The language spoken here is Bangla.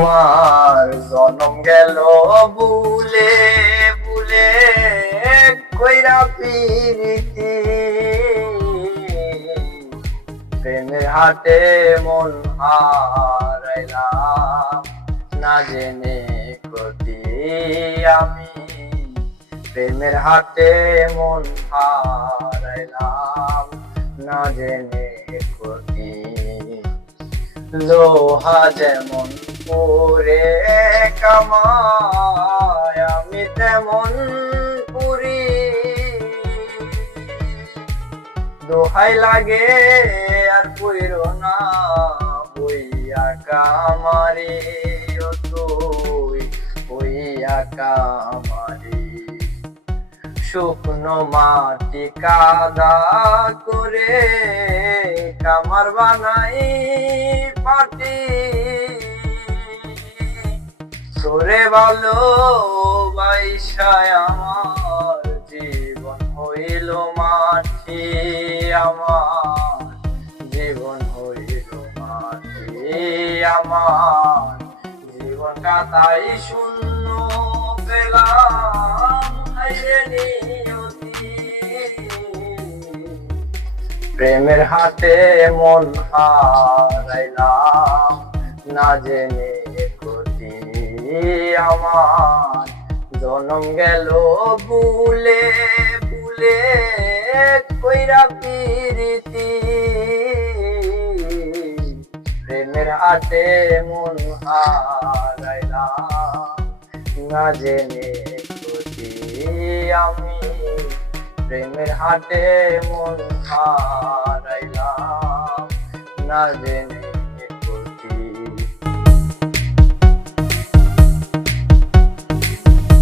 আমার জনম গেল বুলে বুলে কইরা পিরিতি প্রেমের হাটে মন হারাইলাম না জেনে ক্ষতি আমি প্রেমের হাটে মন হারাইলাম না জেনে ক্ষতি লোহা যেমন পুরে কামায় আমি তেমন পুরি দোহাই লাগে আর পুইরো না বইয়া কামারি ও তুই বইয়া কামারি শুকনো মাটি কাদা করে কামার বানাই পাটি তোরে ভালো বাইসায় আমার জীবন হইল মাটি আমার জীবন হইল মাটি আমার জীবন কাতাই শূন্য পেলাম হাইরে নিয়তি প্রেমের হাটে মন হারাইলাম না জেনে ক্ষতি আমার জনম গেল বুলে বুলে কইরা পিরিতি প্রেমের হাটে মন হারাইলাম না জেনে ক্ষতি আমি প্রেমের হাটে মন হারাইলাম না জেনে